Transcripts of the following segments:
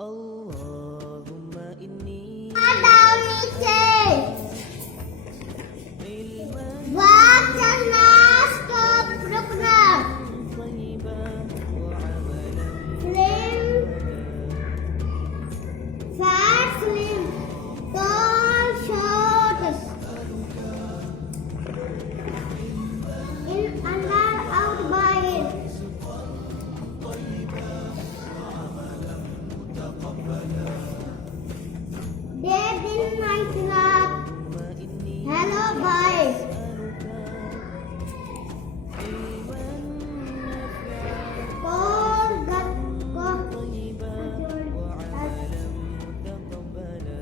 اللهم إني down وعدنا stop ركنا طيبا وعملا slim fat slim tall short in under out by day din night love hello bye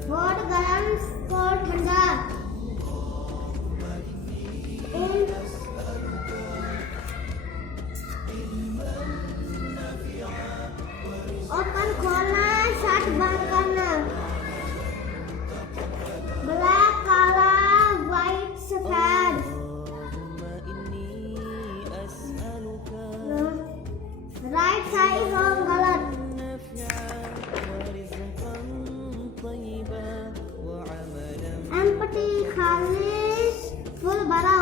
What guns called Manda? Open corner, shut band करना. Black color, white safed. اللهم إني أسألك Right side wrong color. نافعا ورزقا طيبا وعملا Empty खाली full भरा